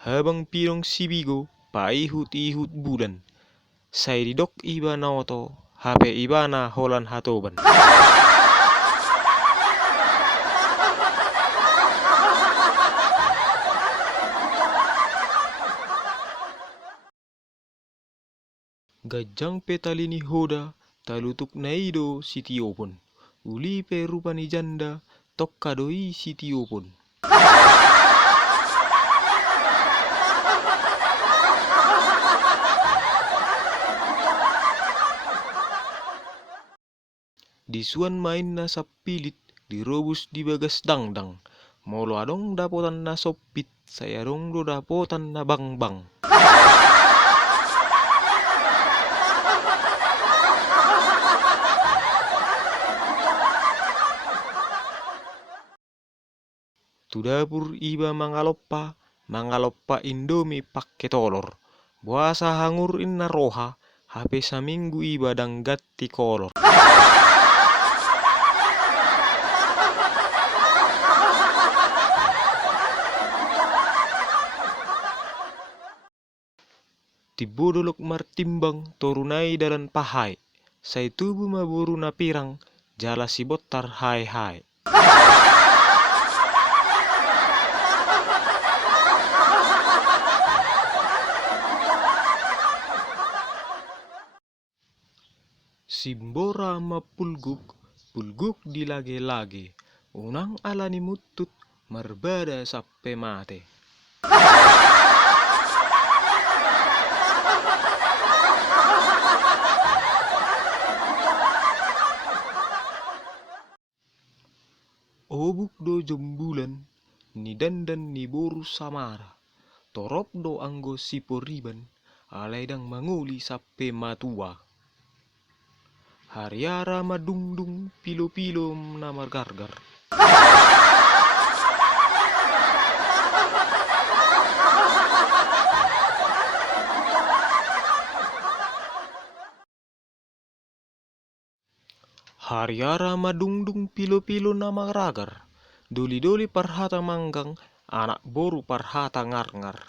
Habang pirong sibigo, paihut-ihut bulan. Say didok iba naoto, hape iba na holan hatoban. Gajang petalini hoda, talutuk naido sitiopon. Uli pe rupani janda, tokkadoi sitiopon. Disuan main na sapilit, dirobus di bagas dangdang. Molo adong dapotan na sopit, saya dong do dapotan na bangbang. Tu dapur iba mangaloppa indomie pakke tolor. Buasa hangur inna roha, hape saminggu iba danggatti kolor. Tibodolok martimbang torunai dalan pahai. Say tubuh maburu na pirang, jala si botar hai-hai. Simbora mapulguk, pulguk di lage-lage. Unang alani mutut, marbada sappe mate. Obuk do jombulan, ni dandan ni boru samara. Torop do anggo siporiban, alaidang manguli sappe matua. Hariara madungdung, pilo-pilo namargargar. Hariara madungdung pilo-pilo namaragar. Doli-doli parhata manggang, anak boru parhata ngar-ngar.